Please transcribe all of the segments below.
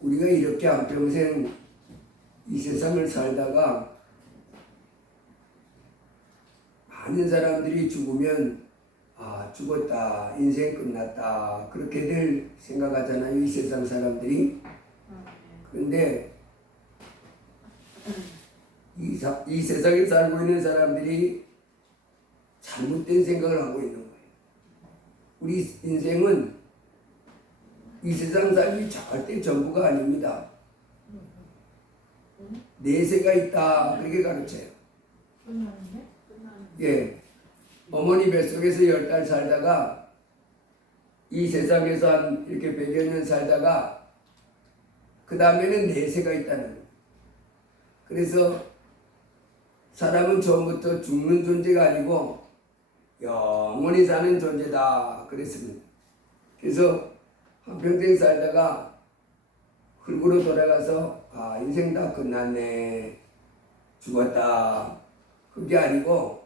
우리가 이렇게 한평생 이 세상을 살다가 많은 사람들이 죽으면 죽었다, 인생 끝났다 그렇게들 생각하잖아요, 이 세상 사람들이. 그런데 이 세상에 살고 있는 사람들이 잘못된 생각을 하고 있는 거예요. 우리 인생은 이 세상 삶이 절대 전부가 아닙니다. 내세가 있다 그렇게 가르쳐요. 예, 어머니 뱃속에서 10달 살다가 이 세상에서 한 이렇게 100여 년 살다가 그 다음에는 내세가 있다는 거예요. 그래서 사람은 처음부터 죽는 존재가 아니고 영원히 사는 존재다 그랬습니다. 그래서 한평생 살다가 흙으로 돌아가서 인생 다 끝났네, 죽었다 그게 아니고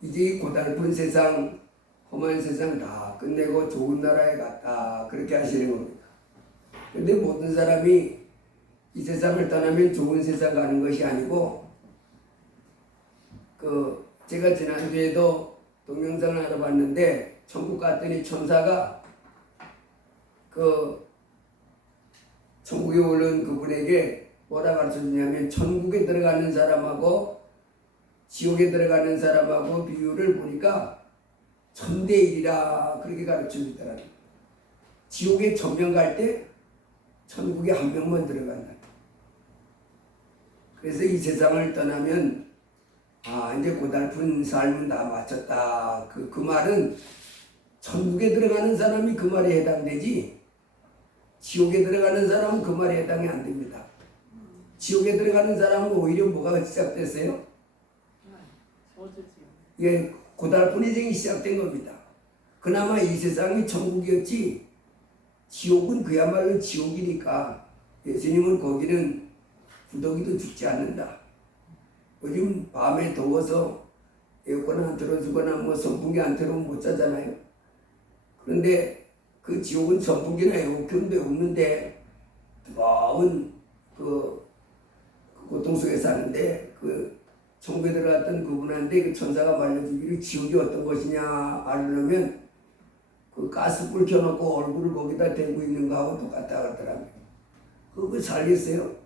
이제 이 고달픈 세상, 험한 세상 다 끝내고 좋은 나라에 갔다 그렇게 하시는 겁니다. 근데 모든 사람이 이 세상을 떠나면 좋은 세상 가는 것이 아니고, 제가 지난주에도 동영상을 하러 봤는데 천국 갔더니 천사가 천국에 오른 그분에게 뭐라 가르쳐 주냐면, 천국에 들어가는 사람하고 지옥에 들어가는 사람하고 비율을 보니까 1000대1이라 그렇게 가르쳐 주더라고요. 지옥에 1000명 갈 때 천국에 1명만 들어간다. 그래서 이 세상을 떠나면 이제 고달픈 삶은 다 마쳤다. 그 말은 천국에 들어가는 사람이 그 말에 해당되지, 지옥에 들어가는 사람은 그 말에 해당이 안 됩니다. 지옥에 들어가는 사람은 오히려 뭐가 시작됐어요? 예, 고달픈 인생이 시작된 겁니다. 그나마 이 세상이 천국이었지, 지옥은 그야말로 지옥이니까 예수님은 거기는 구더기도 죽지 않는다. 요즘 밤에 더워서 에어컨 안 틀어주거나 선풍기 안 틀어면 못 자잖아요. 그런데 그 지옥은 선풍기나 에어컨도 없는데 뜨거운 그 고통 속에 사는데, 천국에 들어갔던 그분한테 그 천사가 말려주기를 지옥이 어떤 것이냐 알려면 가스불 켜놓고 얼굴을 거기다 대고 있는 거하고 똑같다 그러더라고요. 그거 살겠어요?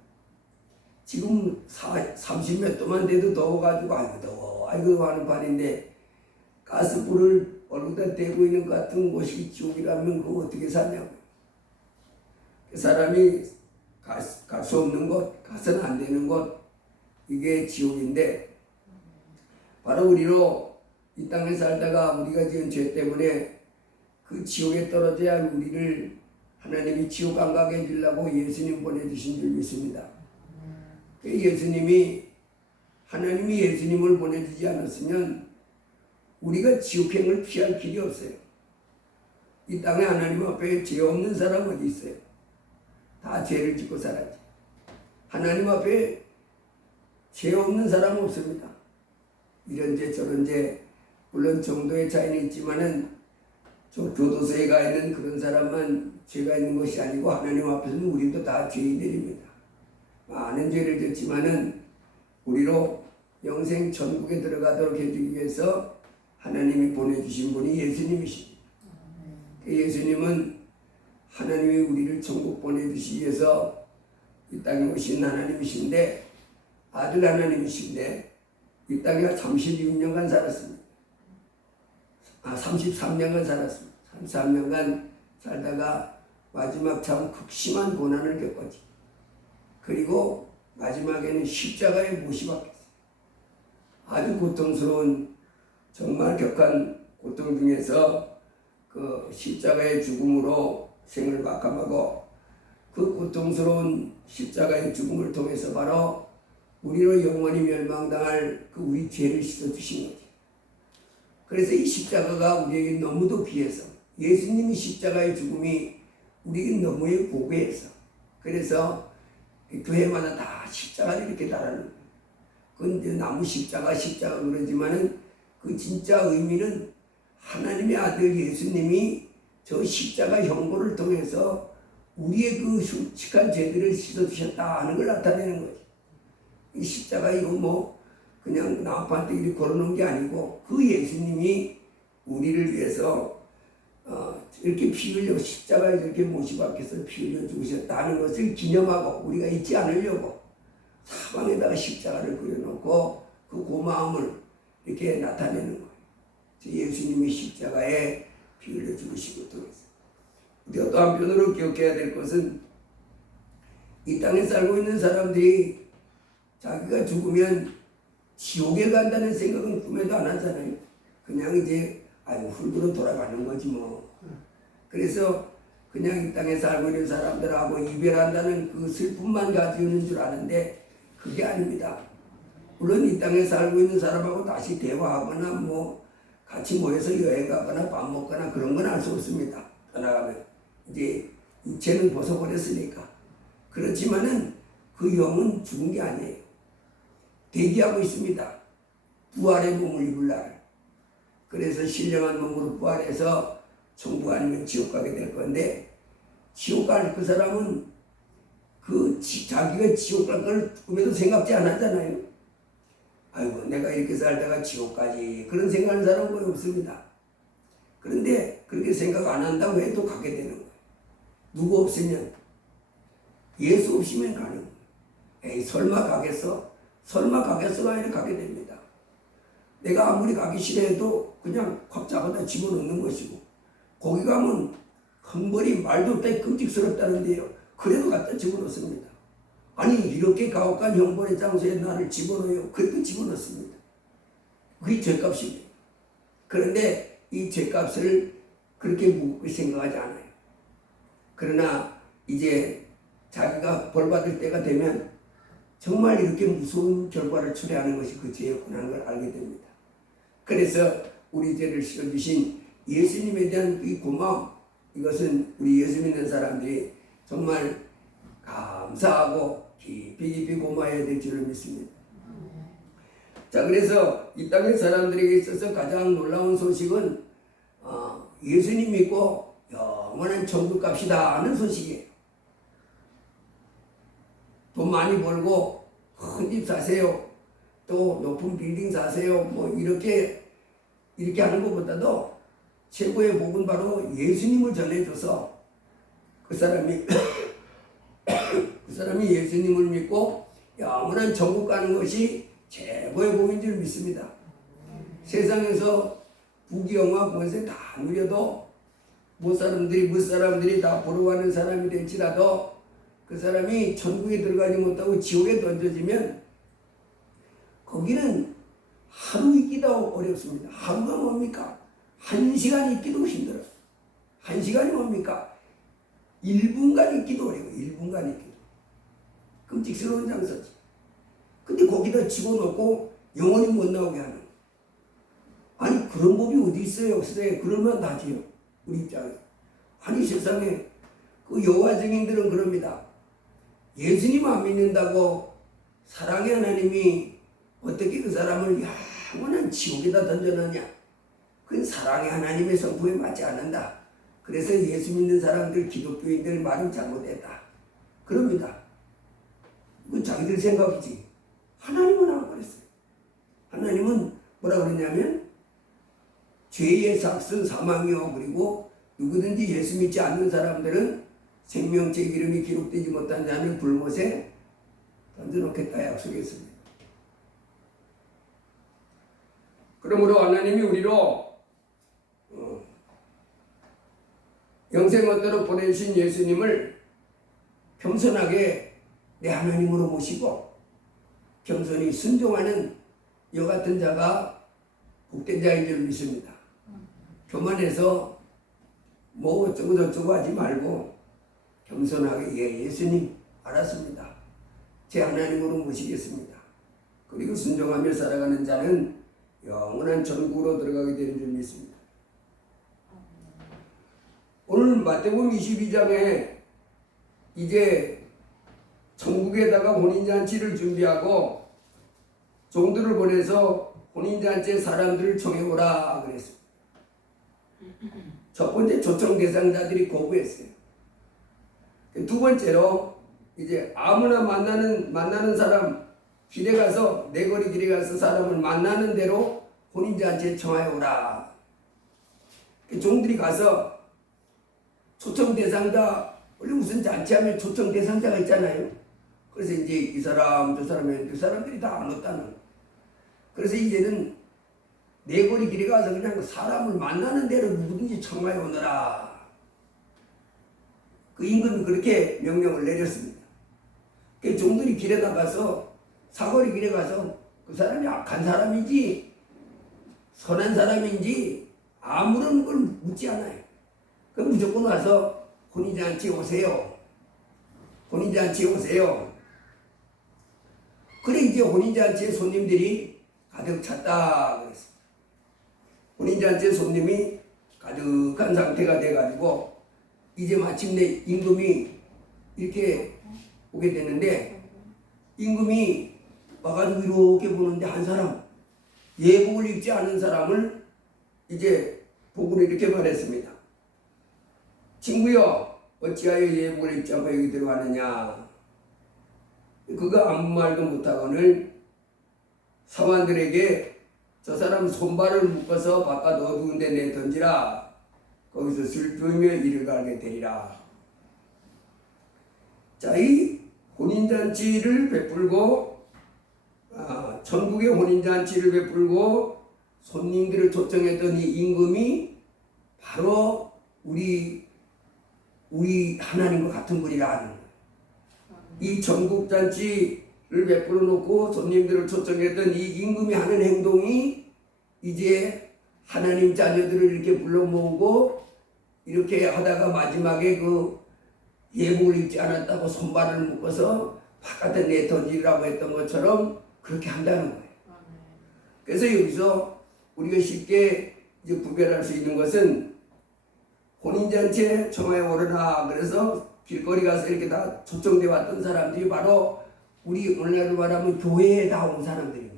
지금 30몇 도만 돼도 더워가지고 아이고 더워 아이고 하는 판인데, 가스불을 얼굴에다 대고 있는 것 같은 곳이 지옥이라면 그거 어떻게 사냐고. 그 사람이 갈 수 없는 곳, 가서는 안 되는 곳, 이게 지옥인데, 바로 우리로 이 땅에 살다가 우리가 지은 죄 때문에 그 지옥에 떨어져야 할 우리를 하나님이 지옥 안 가게 해주려고 예수님 보내주신 줄 믿습니다. 하나님이 예수님을 보내주지 않았으면 우리가 지옥행을 피할 길이 없어요. 이 땅에 하나님 앞에 죄 없는 사람 어디 있어요? 다 죄를 짓고 살아야지. 하나님 앞에 죄 없는 사람 없습니다. 이런 죄 저런 죄, 물론 정도의 차이는 있지만은 교도소에 가 있는 그런 사람만 죄가 있는 것이 아니고, 하나님 앞에서는 우리도 다 죄인들입니다. 많은 죄를 졌지만은 우리로 영생 천국에 들어가도록 해주기 위해서 하나님이 보내주신 분이 예수님이십니다. 예수님은 하나님이 우리를 천국 보내주시기 위해서 이 땅에 오신 하나님이신데, 아들 하나님이신데 이 땅에 36년간 살았습니다. 33년간 살았습니다. 33년간 살다가 마지막 참 극심한 고난을 겪었지. 그리고 마지막에는 십자가에 못이 박혔어요. 아주 고통스러운, 정말 격한 고통 중에서 그 십자가의 죽음으로 생을 마감하고, 그 고통스러운 십자가의 죽음을 통해서 바로 우리로 영원히 멸망당할 우리 죄를 씻어주신 거죠. 그래서 이 십자가가 우리에게 너무도 귀해서, 예수님이 십자가의 죽음이 우리에게 너무에 고귀해서, 그래서 교회마다 다 십자가를 이렇게 달아놓은 거예요. 그건 나무 십자가 그러지만은 그 진짜 의미는 하나님의 아들 예수님이 저 십자가 형고를 통해서 우리의 그 흉측한 죄들을 씻어주셨다 하는 걸 나타내는 거지. 이 십자가 이거 뭐 그냥 나무판에 이렇게 걸어놓은 게 아니고 그 예수님이 우리를 위해서 이렇게 피 흘려 십자가에 이렇게 못이 박혀서 피 흘려 죽으셨다는 것을 기념하고 우리가 잊지 않으려고 사방에다가 십자가를 그려놓고 그 고마움을 이렇게 나타내는 거예요. 예수님이 십자가에 피 흘려 죽으시고 들어있어요. 우리가 또 한편으로 기억해야 될 것은 이 땅에 살고 있는 사람들이 자기가 죽으면 지옥에 간다는 생각은 꿈에도 안 하잖아요. 그냥 이제 흙으로 돌아가는 거지 뭐. 그래서 그냥 이 땅에 살고 있는 사람들하고 이별한다는 그 슬픔만 가지고 있는 줄 아는데 그게 아닙니다. 물론 이 땅에 살고 있는 사람하고 다시 대화하거나 뭐 같이 모여서 여행 가거나 밥 먹거나 그런 건 할 수 없습니다. 떠나가면 이제 육체는 벗어버렸으니까. 그렇지만은 그 영은 죽은 게 아니에요. 대기하고 있습니다. 부활의 몸을 입을 날. 그래서 신령한 몸으로 부활해서 천국 아니면 지옥 가게 될 건데, 지옥 갈 그 사람은 자기가 지옥 갈 걸 꿈에도 생각지 않았잖아요. 아이고 내가 이렇게 살다가 지옥 가지, 그런 생각하는 사람은 거의 없습니다. 그런데 그렇게 생각 안 한다고 해도 가게 되는 거예요. 누구 없으면, 예수 없이면 가는 거예요. 에이 설마 가겠어? 설마 가겠어가 아니라 가게 됩니다. 내가 아무리 가기 싫어해도 그냥 콱 잡아다 집어넣는 것이고, 거기 가면 헝벌이 말도 없다 끔찍스럽다는데요. 그래도 갖다 집어넣습니다. 아니 이렇게 가혹한 형벌의 장소에 나를 집어넣어요. 그래도 집어넣습니다. 그게 죄값이에요. 그런데 이 죄값을 그렇게 무겁게 생각하지 않아요. 그러나 이제 자기가 벌받을 때가 되면 정말 이렇게 무서운 결과를 초래하는 것이 그 죄였구나 걸 알게 됩니다. 그래서 우리 죄를 씻어주신 예수님에 대한 이 고마움, 이것은 우리 예수 믿는 사람들이 정말 감사하고 깊이 고마워해야 될 줄을 믿습니다. 자, 그래서 이 땅의 사람들에게 있어서 가장 놀라운 소식은 예수님 믿고 영원한 천국 갑시다 하는 소식이에요. 돈 많이 벌고 큰 집 사세요, 또 높은 빌딩 사세요, 뭐 이렇게 하는 것보다도 최고의 복은 바로 예수님을 전해줘서 그 사람이 예수님을 믿고 영원한 천국 가는 것이 최고의 복인 줄 믿습니다. 세상에서 부귀영화 권세 다 누려도 무사람들이 다 부러워하는 사람이 될지라도 그 사람이 천국에 들어가지 못하고 지옥에 던져지면 거기는 하루 있기도 어렵습니다. 하루가 뭡니까? 1시간 있기도 힘들어요. 1시간이 뭡니까? 1분간 있기도 어려워요. 1분간 있기도. 끔찍스러운 장소지. 근데 거기다 집어넣고 영원히 못 나오게 하는. 아니 그런 법이 어디 있어요? 세상에 그럴만 하지요. 우리 입장에. 아니 세상에 그 여호와 증인들은 그럽니다. 예수님 안 믿는다고 사랑의 하나님이 어떻게 그 사람을 영원한 지옥에다 던져놓냐? 그건 사랑의 하나님의 성품에 맞지 않는다. 그래서 예수 믿는 사람들, 기독교인들 말은 잘못했다. 그럽니다. 그건 자기들 생각이지. 하나님은 안 그랬어요. 하나님은 뭐라 그러냐면 죄의 삭은 사망이요, 그리고 누구든지 예수 믿지 않는 사람들은 생명책 이름이 기록되지 못한 자는 불못에 던져놓겠다 약속했습니다. 그러므로 하나님이 우리로 영생 얻도록 보내주신 예수님을 겸손하게 내 하나님으로 모시고 겸손히 순종하는 여 같은 자가 복된 자인 줄 믿습니다. 교만해서 뭐 어쩌고 저쩌고 하지 말고 겸손하게 예수님 알았습니다. 제 하나님으로 모시겠습니다. 그리고 순종하며 살아가는 자는 영원한 천국으로 들어가게 되는 줄 믿습니다. 오늘 마태복음 22장에 이제 천국에다가 혼인잔치를 준비하고 종들을 보내서 혼인잔치에 사람들을 청해오라 그랬습니다. 첫 번째 초청 대상자들이 거부했어요. 두 번째로 이제 아무나 만나는 사람 길에 가서 내거리 길에 가서 사람을 만나는 대로 혼인잔치에 청하여 오라. 종들이 가서 초청 대상자, 원래 무슨 잔치하면 초청 대상자가 있잖아요. 그래서 이제 이 사람 저 사람이 그 사람들이 다 안 왔다는 거예요. 그래서 이제는 내거리 길에 가서 그냥 사람을 만나는 대로 누구든지 청하여 오너라. 그 임금이 그렇게 명령을 내렸습니다. 그 종들이 길에 나가서 사거리 길에 가서 그 사람이 악한 사람인지 선한 사람인지 아무런 걸 묻지 않아요. 그 무조건 와서 혼인잔치 오세요. 혼인잔치 오세요. 그래 이제 혼인잔치에 손님들이 가득 찼다 그랬어요. 혼인잔치에 손님이 가득한 상태가 돼가지고 이제 마침내 임금이 이렇게 오게 되는데 임금이 와가지고 이렇게 보는데 한 사람 예복을 입지 않은 사람을 이제 보고 이렇게 말했습니다. 친구여 어찌하여 예복을 입지 않고 여기 들어가느냐. 그가 아무 말도 못하거늘 사관들에게 저 사람 손발을 묶어서 바깥 어두운 데 내던지라. 거기서 슬프며 이를 가게 되리라. 자, 이 혼인잔치를 베풀고 전국의 혼인잔치를 베풀고 손님들을 초청했던 이 임금이 바로 우리 하나님과 같은 분이라 하는 거예요. 이 전국잔치를 베풀어 놓고 손님들을 초청했던 이 임금이 하는 행동이 이제 하나님 자녀들을 이렇게 불러 모으고 이렇게 하다가 마지막에 그 예복을 입지 않았다고 손발을 묶어서 바깥에 내던지라고 했던 것처럼 그렇게 한다는 거예요. 그래서 여기서 우리가 쉽게 이제 구별할 수 있는 것은 혼인잔치에 청하여 오르라. 그래서 길거리 가서 이렇게 다 초청돼 왔던 사람들이 바로 우리 오늘날로 말하면 교회에 다 온 사람들입니다.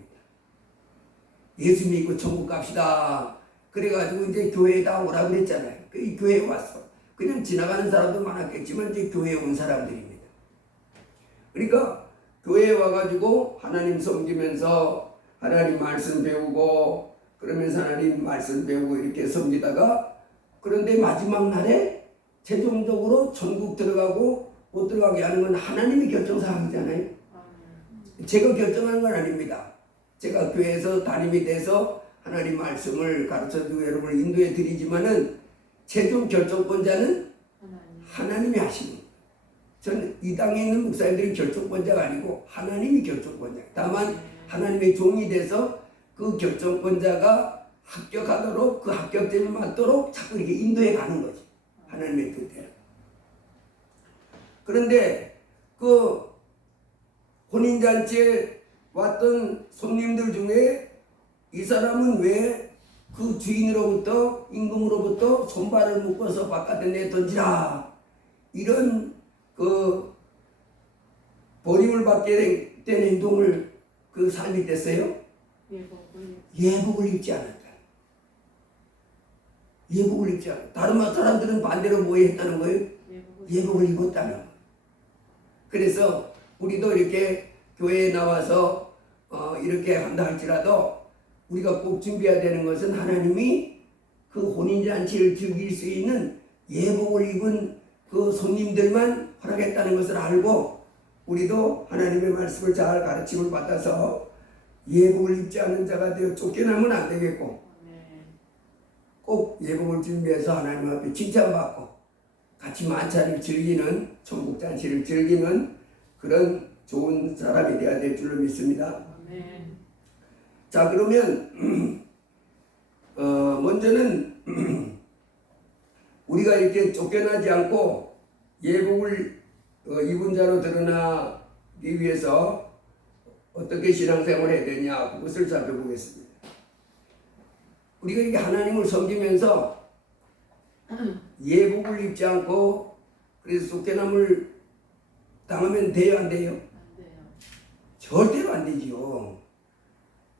예수 믿고 천국 갑시다. 그래가지고 이제 교회에 다 오라 그랬잖아요. 그 교회에 왔어. 그냥 지나가는 사람도 많았겠지만 이제 교회에 온 사람들입니다. 그러니까 교회에 와가지고 하나님 섬기면서 하나님 말씀 배우고 그러면서 하나님 말씀 배우고 이렇게 섬기다가 그런데 마지막 날에 최종적으로 천국 들어가고 못 들어가게 하는 건 하나님이 결정사항이잖아요. 제가 결정하는 건 아닙니다. 제가 교회에서 담임이 돼서 하나님 말씀을 가르쳐주고 여러분을 인도해 드리지만은 최종 결정권자는 하나님이 하시는 거예요. 저는 이 땅에 있는 목사님들이 결정권자가 아니고 하나님이 결정권자예요. 다만 하나님의 종이 돼서 그 결정권자가 합격하도록 그 합격점을 맞도록 자꾸 이렇게 인도해 가는 거지. 하나님의 뜻대로. 그런데 그 혼인잔치에 왔던 손님들 중에 이 사람은 왜 그 주인으로부터 임금으로부터 손발을 묶어서 바깥에 내던지라 이런 그 버림을 받게 된 행동을 그 삶이 됐어요? 예복을 입지 않았다. 예복을 입지 않았다. 다른 사람들은 반대로 뭐 했다는 거예요? 예복을 입었다는 거예요. 그래서 우리도 이렇게 교회에 나와서 이렇게 한다 할지라도 우리가 꼭 준비해야 되는 것은 하나님이 그 혼인잔치를 즐길 수 있는 예복을 입은 그 손님들만 허락했다는 것을 알고 우리도 하나님의 말씀을 잘 가르침을 받아서 예복을 입지 않은 자가 되어 쫓겨나면 안 되겠고 꼭 예복을 준비해서 하나님 앞에 칭찬받고 같이 만찬을 즐기는 천국잔치를 즐기는 그런 좋은 사람이 되어야 될 줄로 믿습니다. 자, 그러면 먼저는 우리가 이렇게 쫓겨나지 않고 예복을 입은 자로 드러나기 위해서 어떻게 신앙생활을 해야 되냐 그것을 살펴보겠습니다. 우리가 이렇게 하나님을 섬기면서 예복을 입지 않고 그래서 쫓겨남을 당하면 돼요, 안 돼요? 안 돼요. 절대로 안 되지요.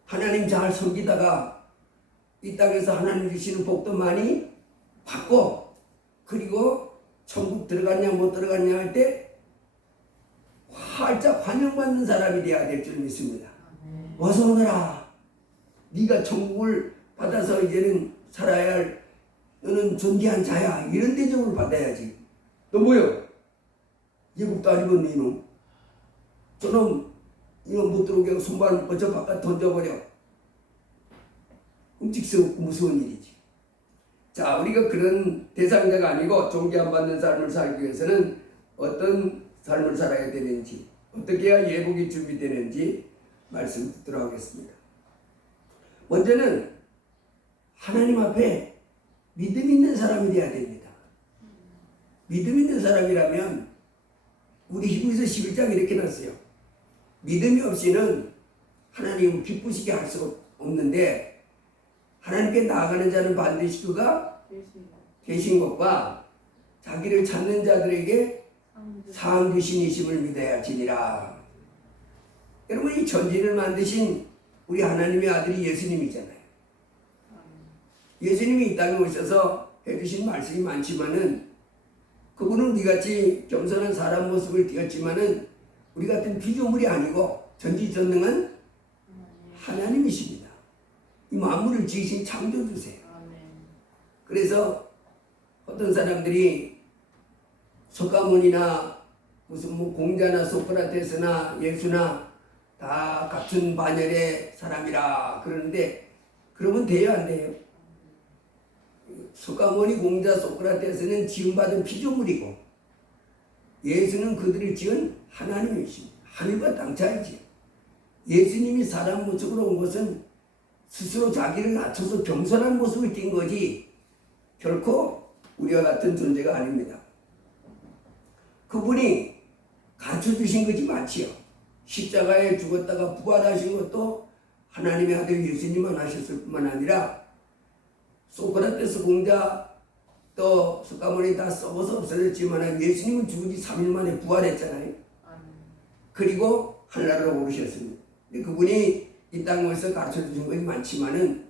하나님 잘 섬기다가 이 땅에서 하나님 주시는 복도 많이 받고 그리고 천국 들어갔냐 못 들어갔냐 할 때 활짝 환영받는 사람이 돼야 될 줄 믿습니다. 어서 오너라. 네가 천국을 받아서 이제는 살아야 할 너는 존귀한 자야. 이런 대접을 받아야지. 너 뭐요? 예국도 안 입었네 이놈. 저놈 이놈 못 들어오게 하고 손발 먼저 바깥 던져버려. 끔찍스럽고 무서운 일이지. 자, 우리가 그런 대상자가 아니고 존귀함 받는 삶을 살기 위해서는 어떤 삶을 살아야 되는지, 어떻게 해야 예복이 준비되는지 말씀 듣도록 하겠습니다. 먼저는 하나님 앞에 믿음 있는 사람이 되어야 됩니다. 믿음 있는 사람이라면 우리 히브리서 11장 이렇게 났어요. 믿음이 없이는 하나님을 기쁘시게 할 수 없는데 하나님께 나아가는 자는 반드시 그가 계신 것과 자기를 찾는 자들에게 상 주신이심을 믿어야 지니라. 여러분, 이 천지를 만드신 우리 하나님의 아들이 예수님이잖아요. 예수님이 이 땅에 오셔서 해주신 말씀이 많지만은 그분은 우리같이 겸손한 사람 모습을 띄었지만은 우리 같은 피조물이 아니고 전지전능한 하나님이십니다. 이 만물을 지으신 창조주세요. 그래서 어떤 사람들이 석가모니나 무슨 뭐 공자나 소크라테스나 예수나 다 같은 반열의 사람이라 그러는데 그러면 돼요, 안 돼요? 석가모니, 공자, 소크라테스는 지음받은 피조물이고 예수는 그들을 지은 하나님이십니다. 하늘과 땅 차이지. 예수님이 사람 모습으로 온 것은 스스로 자기를 낮춰서 겸손한 모습을 띈 거지 결코 우리와 같은 존재가 아닙니다. 그분이 갖춰주신 것이 많지요. 십자가에 죽었다가 부활하신 것도 하나님의 아들 예수님만 하셨을 뿐만 아니라 소크라테스, 공자, 또 석가모니 다 썩어서 없어졌지만 예수님은 죽은 지 3일 만에 부활했잖아요. 그리고 하늘나라로 오르셨습니다. 근데 그분이 이 땅에서 가르쳐주신 것이 많지만은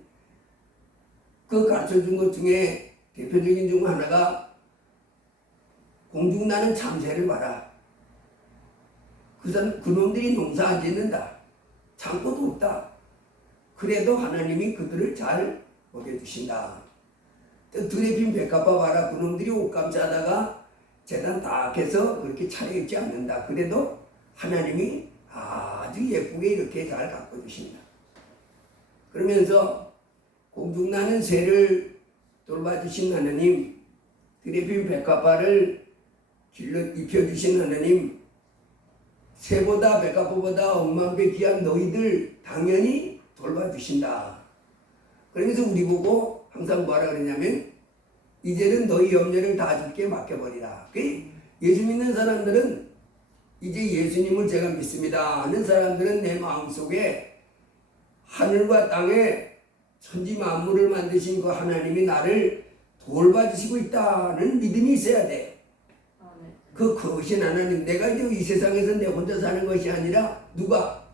그 가르쳐준 것 중에 대표적인 중 하나가 공중나는 참새를 봐라. 그놈들이 농사 안 짓는다. 창고도 없다. 그래도 하나님이 그들을 잘 먹여주신다. 드레핀 백합화 봐라. 그놈들이 옷감 짜다가 재단 딱 해서 그렇게 차려입지 않는다. 그래도 하나님이 아주 예쁘게 이렇게 잘 가꿔주신다. 그러면서 공중나는 새를 돌봐주신 하나님, 드레핀 백합화를 길러 입혀주신 하나님, 새보다 백합화보다 억만배 귀한 너희들 당연히 돌봐주신다. 그러면서 우리 보고 항상 뭐라 그러냐면 이제는 너희 염려를 다 주께 맡겨버리라. 예수 믿는 사람들은 이제 예수님을 제가 믿습니다 하는 사람들은 내 마음속에 하늘과 땅에 천지 만물을 만드신 그 하나님이 나를 돌봐주시고 있다는 믿음이 있어야 돼. 그 거신 하나님, 내가 이제 이 세상에서 내 혼자 사는 것이 아니라 누가?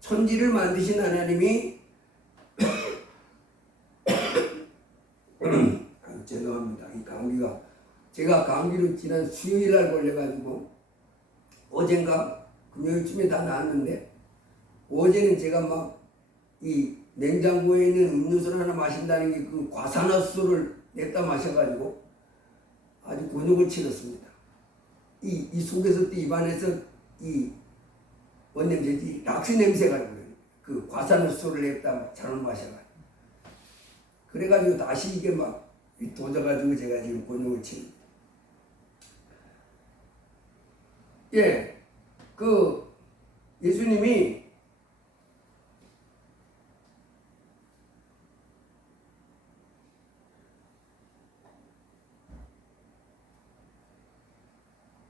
천지를 만드신 하나님이 죄송합니다. 이 감기가 제가 감기로 지난 수요일 날 걸려가지고 어젠가 금요일쯤에 다 나았는데 어제는 제가 막 이 냉장고에 있는 음료수를 하나 마신다는 게 그 과산화수소를 냈다 마셔가지고 아주 곤욕을 치렀습니다. 이 속에서 또 입안에서 이 뭔 냄새지? 락스 냄새가 나요. 그 과산화수소를 냈다 잘못 마셔가지고 그래가지고 다시 이게 막 도져가지고 제가 지금 곤욕을 칩니다. 예, 그 예수님이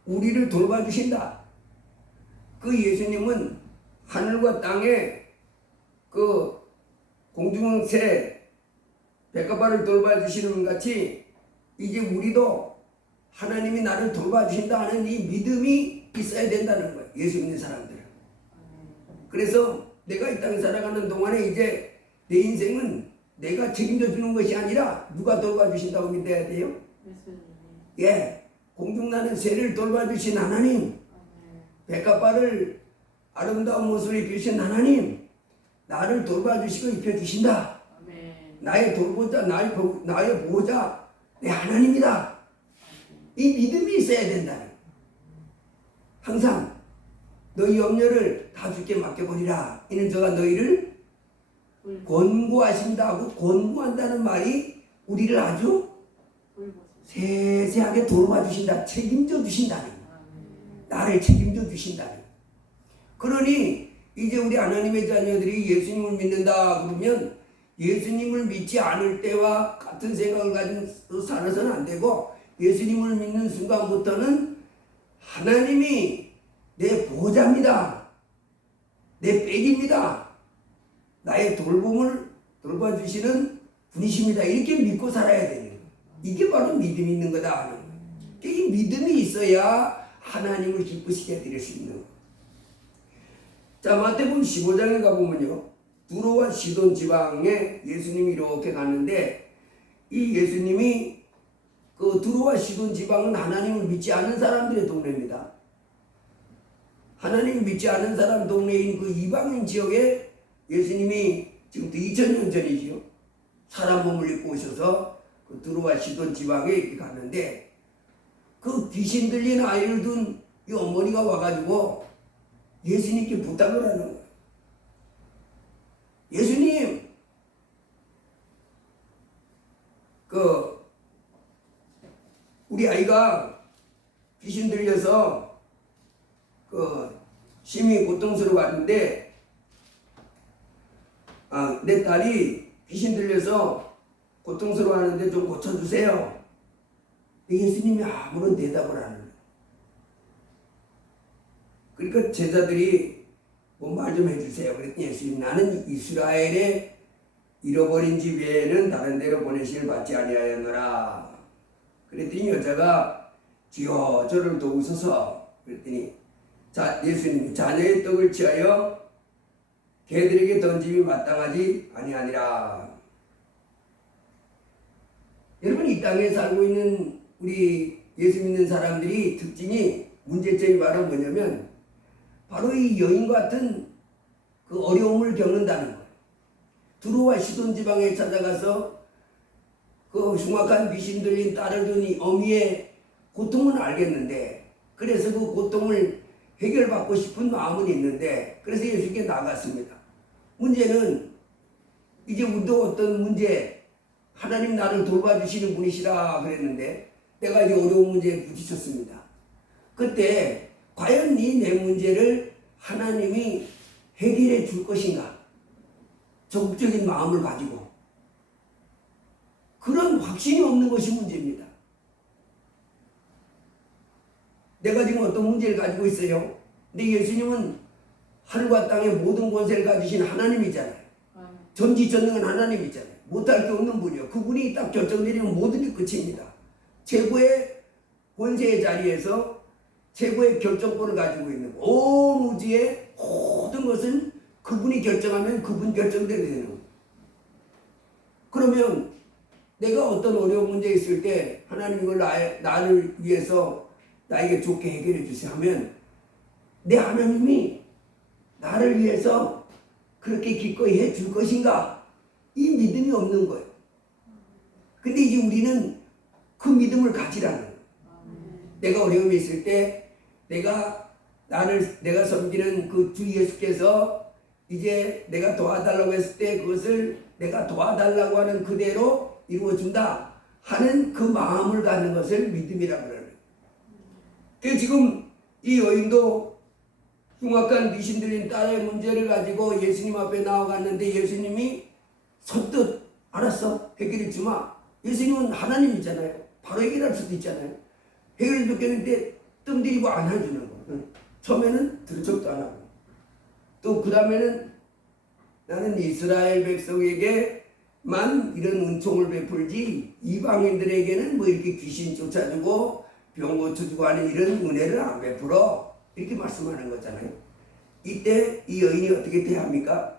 우리를 돌봐주신다. 그 예수님은 하늘과 땅에 그 공중새 백합화를 돌봐주시는 것 같이 이제 우리도 하나님이 나를 돌봐주신다 하는 이 믿음이 있어야 된다는 거예요. 예수 믿는 사람들은. 그래서 내가 이 땅에 살아가는 동안에 이제 내 인생은 내가 책임져 주는 것이 아니라 누가 돌봐주신다고 믿어야 돼요? 예. 공중나는 새를 돌봐주신 하나님, 백합화를 아름다운 모습을 입히신 하나님, 나를 돌봐주시고 입혀주신다. 나의 돌보자, 나의 보호자, 내 하나님이다. 이 믿음이 있어야 된다. 항상 너희 염려를 다 주께 맡겨버리라. 이는 저가 너희를 권고하신다 하고, 권고한다는 말이 우리를 아주 세세하게 돌봐주신다, 책임져 주신다. 나를 책임져 주신다. 그러니 이제 우리 하나님의 자녀들이 예수님을 믿는다 그러면 예수님을 믿지 않을 때와 같은 생각을 가지고 살아서는 안 되고, 예수님을 믿는 순간부터는 하나님이 내 보호자입니다, 내 백입니다, 나의 돌봄을 돌봐주시는 분이십니다, 이렇게 믿고 살아야 되는 거예요. 이게 바로 믿음이 있는 거다 하는 거예요. 이 믿음이 있어야 하나님을 기쁘시게 해드릴 수 있는 거예요. 자, 마태복음 15장에 가보면요, 두로와 시돈 지방에 예수님이 이렇게 갔는데, 이 예수님이 그 두로와 시돈 지방은 하나님을 믿지 않은 사람들의 동네입니다. 하나님을 믿지 않은 사람 동네인 그 이방인 지역에 예수님이 지금부터 2000년 전이지요, 사람 몸을 입고 오셔서 그 두로와 시돈 지방에 이렇게 갔는데, 그 귀신 들린 아이를 둔 이 어머니가 와가지고 예수님께 부탁을 하는 거예요. 예수님, 우리 아이가 귀신 들려서 심히 고통스러워하는데, 내 딸이 귀신 들려서 고통스러워하는데 좀 고쳐주세요. 예수님이 아무런 대답을 안 해요. 그러니까 제자들이 말 좀 해주세요. 그랬더니 예수님, 나는 이스라엘에 잃어버린 집 외에는 다른 데로 보내실 받지 아니하였노라. 그랬더니 여자가 주여 저를 도우소서. 그랬더니 예수님이 자녀의 떡을 취하여 개들에게 던짐이 마땅하지 아니하니라. 여러분, 이 땅에 살고 있는 우리 예수 믿는 사람들이 특징이, 문제점이 바로 뭐냐면 바로 이 여인 같은 그 어려움을 겪는다는 거예요. 두로와 시돈 지방에 찾아가서 그 흉악한 귀신 들린 딸을 둔 이 어미의 고통은 알겠는데, 그래서 그 고통을 해결받고 싶은 마음은 있는데, 그래서 예수님께 나갔습니다. 문제는 이제 우리도 어떤 문제, 하나님 나를 돌봐주시는 분이시라 그랬는데 내가 이제 어려운 문제에 부딪혔습니다. 그때 과연 내 문제를 하나님이 해결해 줄 것인가? 적극적인 마음을 가지고, 그런 확신이 없는 것이 문제입니다. 내가 지금 어떤 문제를 가지고 있어요. 근데 예수님은 하늘과 땅의 모든 권세를 가지신 하나님이잖아요. 전지전능한 하나님이잖아요. 못할 게 없는 분이요. 그분이 딱 결정내리면 모든 게 끝입니다. 최고의 권세의 자리에서 최고의 결정권을 가지고 있는, 온 우주의 모든 것은 그분이 결정하면 그분 결정대로 되는 거예요. 그러면 내가 어떤 어려운 문제에 있을 때 하나님 이걸 나를 위해서 나에게 좋게 해결해 주세요 하면, 내 하나님이 나를 위해서 그렇게 기꺼이 해 줄 것인가? 이 믿음이 없는 거예요. 근데 이제 우리는 그 믿음을 가지라는 거예요. 내가 어려움이 있을 때 내가 섬기는 그 주 예수께서 이제 내가 도와달라고 했을 때 그것을 내가 도와달라고 하는 그대로 이루어준다 하는 그 마음을 갖는 것을 믿음이라고 그러는 거예요. 그래서 지금 이 여인도 흉악한 귀신 들린 딸의 문제를 가지고 예수님 앞에 나와갔는데, 예수님이 선뜻 알았어, 해결해 주마. 예수님은 하나님이잖아요. 바로 해결할 수도 있잖아요. 해결해 줬겠는데 뜸들이고 안 해주는 거. 처음에는 들은 척도 안 하고, 또 그 다음에는 나는 이스라엘 백성에게만 이런 은총을 베풀지 이방인들에게는 뭐 이렇게 귀신 쫓아주고 병 고쳐주고 하는 이런 은혜를 안 베풀어, 이렇게 말씀하는 거잖아요. 이때 이 여인이 어떻게 대합니까?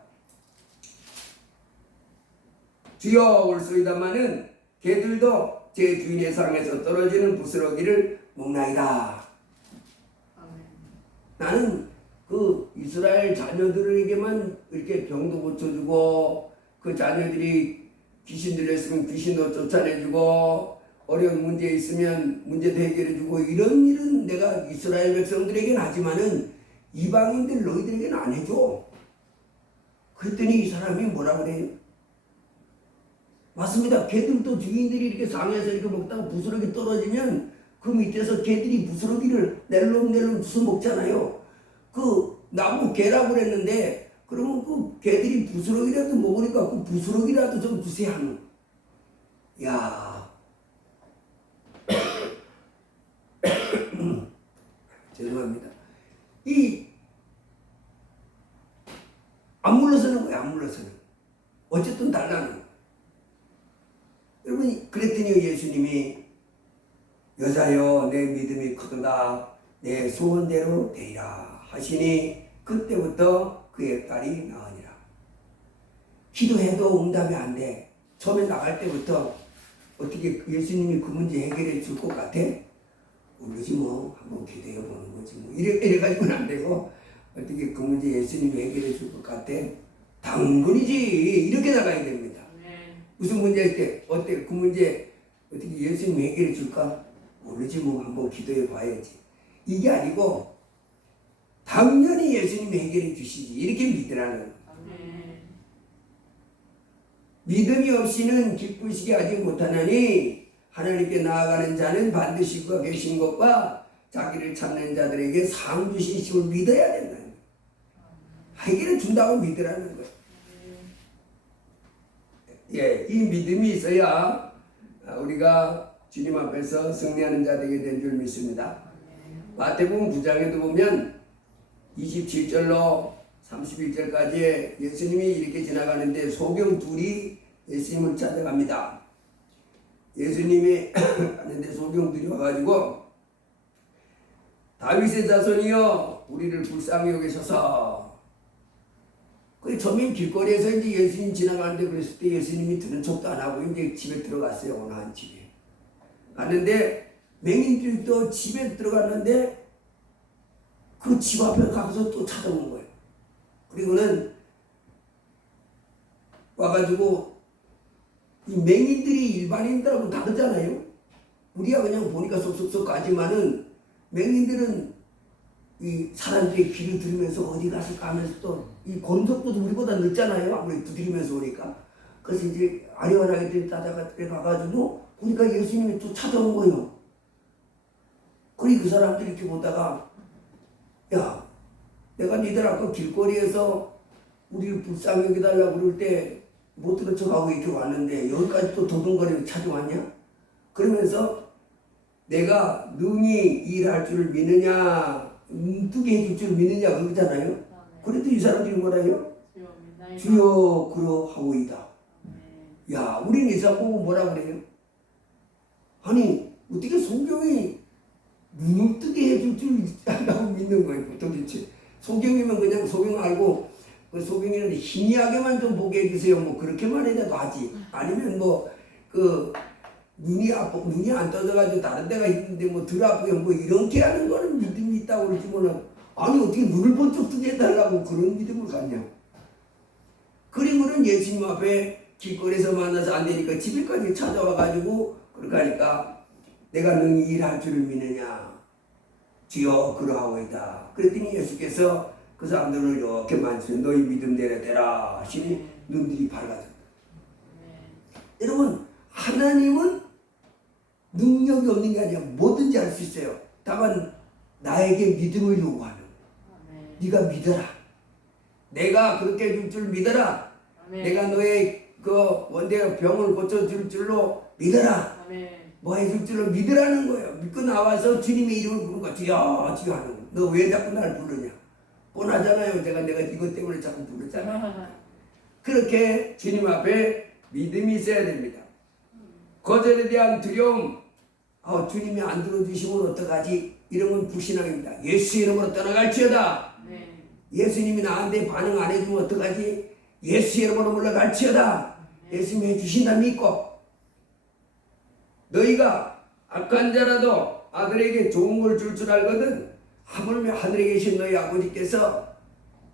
주여 올소이다마는 개들도 제 주인의 상에서 떨어지는 부스러기를 먹나이다. 나는 그 이스라엘 자녀들에게만 이렇게 병도 고쳐주고 그 자녀들이 귀신 들렸으면 귀신도 쫓아내주고 어려운 문제 있으면 문제도 해결해주고 이런 일은 내가 이스라엘 백성들에게는 하지만은 이방인들 너희들에게는 안 해줘. 그랬더니 이 사람이 뭐라 그래요? 맞습니다. 개들도 주인들이 이렇게 상에서 이렇게 먹다가 부스러기 떨어지면 그 밑에서 개들이 부스러기를 낼름낼름 주워 먹잖아요. 그 나무 개라고 그랬는데 그러면 그 개들이 부스러기라도 먹으니까 그 부스러기라도 좀 주세요 하는. 야, 죄송합니다. 안 물러서는 거야, 안 물러서는. 어쨌든 달라는 거야. 여러분, 그랬더니 예수님이 여자여 내 믿음이 크도다 내 소원대로 되리라 하시니 그때부터 그의 딸이 나으니라. 기도해도 응답이 안 돼. 처음에 나갈 때부터 어떻게 예수님이 그 문제 해결해 줄 것 같아? 모르지 뭐 한번 기도해 보는 거지 뭐 이래가지고는 안 되고 어떻게 그 문제 예수님이 해결해 줄 것 같아? 당근이지 이렇게 나가야 됩니다. 무슨 문제일 때 어때 그 문제 어떻게 예수님이 해결해 줄까? 모르지 뭐 한번 기도해 봐야지. 이게 아니고 당연히 예수님이 해결해 주시지 이렇게 믿으라는 거예요. 믿음이 없이는 기쁘시게 하지 못하나니 하나님께 나아가는 자는 반드시 그가 계신 것과 자기를 찾는 자들에게 상 주신 심을 믿어야 된다는 거예요. 해결해 준다고 믿으라는 거예요. 예, 이 믿음이 있어야 우리가 주님 앞에서 승리하는 자 되게 된 줄 믿습니다. 마태복음 9장에도 보면 27절로 31절까지 예수님이 이렇게 지나가는데 소경 둘이 예수님을 찾아갑니다. 예수님이 가는데 소경 둘이 와가지고 다윗의 자손이여 우리를 불쌍히 여기소서. 그 처음에 길거리에서 이제 예수님 지나가는데 그랬을 때 예수님이 들은 척도 안 하고 이제 집에 들어갔어요. 어느 한 집에 갔는데 맹인들도 집에 들어갔는데 그 집 앞에 가서 또 찾아온 거예요. 그리고는 와가지고 이 맹인들이 일반인들하고 다르잖아요. 우리가 그냥 보니까 쏙쏙쏙 가지만은 맹인들은 이 사람들의 귀를 들으면서 어디 가서 가면서 또 이 권속도 우리보다 늦잖아요. 아무리 두드리면서 오니까. 그래서 이제 아련하게 따라가가지고 보니까 예수님이 또 찾아온 거예요. 그리고 그 사람들이 이렇게 보다가 야, 내가 니들 아까 길거리에서 우리를 불쌍히 여기달라고 그럴 때 못 들은 척하고 이렇게 왔는데 여기까지 또 도둑거리를 찾아왔냐? 그러면서 내가 능히 일할 줄을 믿느냐 뜨게 해줄 줄 믿느냐 그러잖아요. 그래도 이 사람들이 뭐라요? 주여 그러하오이다. 야, 우린 이 사람 보고 뭐라 그래요? 아니 어떻게 성경이 눈을 뜨게 해줄 줄 안다고 믿는 거예요. 도대체 소경이면 그냥 소경 알고 그 소경이는 희미하게만 좀 보게 해주세요. 뭐 그렇게만 해도 하지. 아니면 뭐 그 눈이 안 떠져가지고 다른 데가 있는데 뭐 덜 아프게 뭐 이렇게 하는 거는 믿음이 있다고 그러지만은 아니 어떻게 눈을 번쩍 뜨게 해달라고 그런 믿음을 갖냐. 그리고는 예수님 앞에 길거리에서 만나서 안 되니까 집에까지 찾아와가지고 그렇게 하니까 내가 능히 일할 줄을 믿느냐 주여 그러하오이다. 그랬더니 예수께서 그 사람들을 이렇게 만지서 너희 믿음 내려대라 하시니 눈들이 밝아졌다. 여러분 하나님은 능력이 없는 게 아니라 뭐든지 할 수 있어요. 다만 나에게 믿음을 요구하는 거예요. 네가 믿어라. 내가 그렇게 해줄 줄 믿어라. 내가 너의 그 원대 병을 고쳐줄 줄로 믿어라. 뭐 해줄 줄로 믿으라는 거예요. 믿고 나와서 주님의 이름을 부르는 거야. 주여 주여 하는 거야. 너 왜 자꾸 날 부르냐. 뻔하잖아요. 내가 이것 때문에 자꾸 부르잖아. 그렇게 주님 앞에 믿음이 있어야 됩니다. 거절에 대한 두려움, 주님이 안 들어주시면 어떡하지? 이런 건 불신앙입니다. 예수 이름으로 떠나갈지어다. 예수님이 나한테 반응 안 해주면 어떡하지? 예수 이름으로 물러갈지어다. 예수님이 해주신다 믿고 너희가 악한 자라도 아들에게 좋은 걸 줄 줄 알거든 하물며 하늘에 계신 너희 아버지께서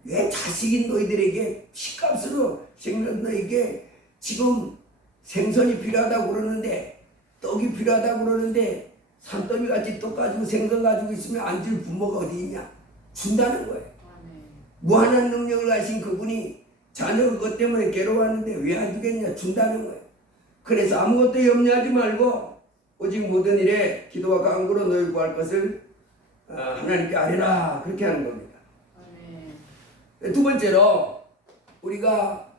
왜 자식인 너희들에게 피값으로 생긴 너희에게 지금 생선이 필요하다고 그러는데 떡이 필요하다고 그러는데 산더미 같이 떡 가지고 생선 가지고 있으면 안 줄 부모가 어디 있냐? 준다는 거예요. 무한한 능력을 가신 그분이 자녀 그것 때문에 괴로워하는데 왜 안 주겠냐? 준다는 거예요. 그래서 아무것도 염려하지 말고 오직 모든 일에 기도와 간구로 너희 구할 것을 하나님께 아뢰라 그렇게 하는 겁니다. 두 번째로 우리가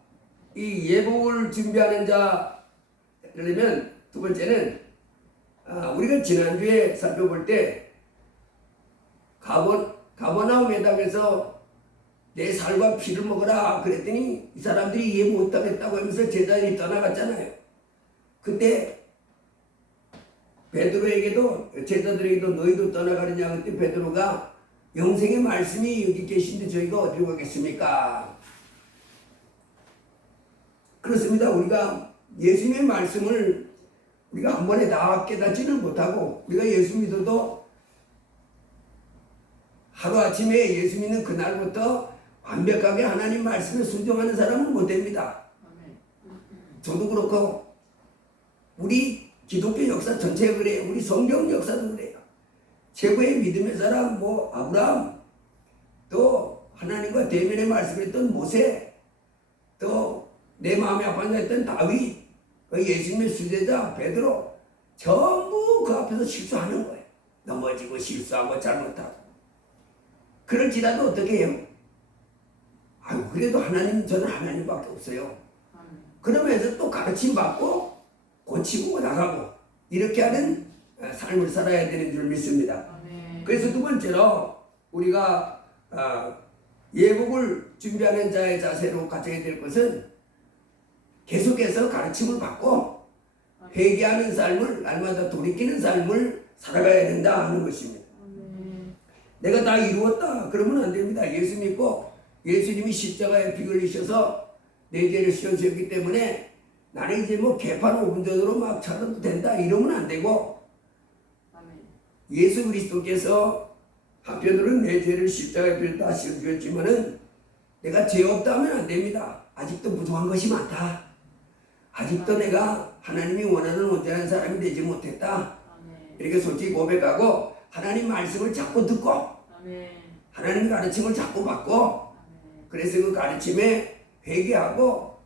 이 예복을 준비하는 자라면 두 번째는 우리가 지난주에 살펴볼 때 가버나움 회당에서 내 살과 피를 먹어라 그랬더니 이 사람들이 이해 못하겠다고 하면서 제자들이 떠나갔잖아요. 그때 베드로에게도 제자들에게도 너희도 떠나가느냐 그때 베드로가 영생의 말씀이 여기 계신데 저희가 어디로 가겠습니까? 그렇습니다. 우리가 예수님의 말씀을 우리가 한 번에 다 깨닫지는 못하고 우리가 예수 믿어도 하루아침에 예수 믿는 그날부터 완벽하게 하나님 말씀에 순종하는 사람은 못 됩니다. 저도 그렇고 우리 기독교 역사 전체가 그래요. 우리 성경 역사도 그래요. 최고의 믿음의 사람 아브라함, 또 하나님과 대면의 말씀했던 모세, 또 내 마음에 아팠던 다윗, 예수님의 수제자 베드로 전부 그 앞에서 실수하는 거예요. 넘어지고 실수하고 잘못하고. 그럴지라도 어떻게 해요? 그래도 저는 하나님밖에 없어요. 그러면서 또 가르침 받고 고치고 나가고 이렇게 하는 삶을 살아야 되는 줄 믿습니다. 그래서 두 번째로 우리가 예복을 준비하는 자의 자세로 가져야 될 것은 계속해서 가르침을 받고 회개하는 삶을 날마다 돌이키는 삶을 살아가야 된다 하는 것입니다. 내가 다 이루었다 그러면 안 됩니다. 예수 믿고 예수님이 십자가에 피 흘리셔서 내 죄를 씌워주셨기 때문에 나는 이제 개판 5분 전으로 막 살아도 된다 이러면 안 되고 예수 그리스도께서 한편으로는 내 죄를 십자가에 다 씌워주셨지만은 내가 죄 없다 하면 안 됩니다. 아직도 부족한 것이 많다. 아직도 내가 하나님이 원하는 온전한 사람이 되지 못했다. 이렇게 솔직히 고백하고 하나님 말씀을 자꾸 듣고 하나님 가르침을 자꾸 받고 그래서 그 가르침에 회개하고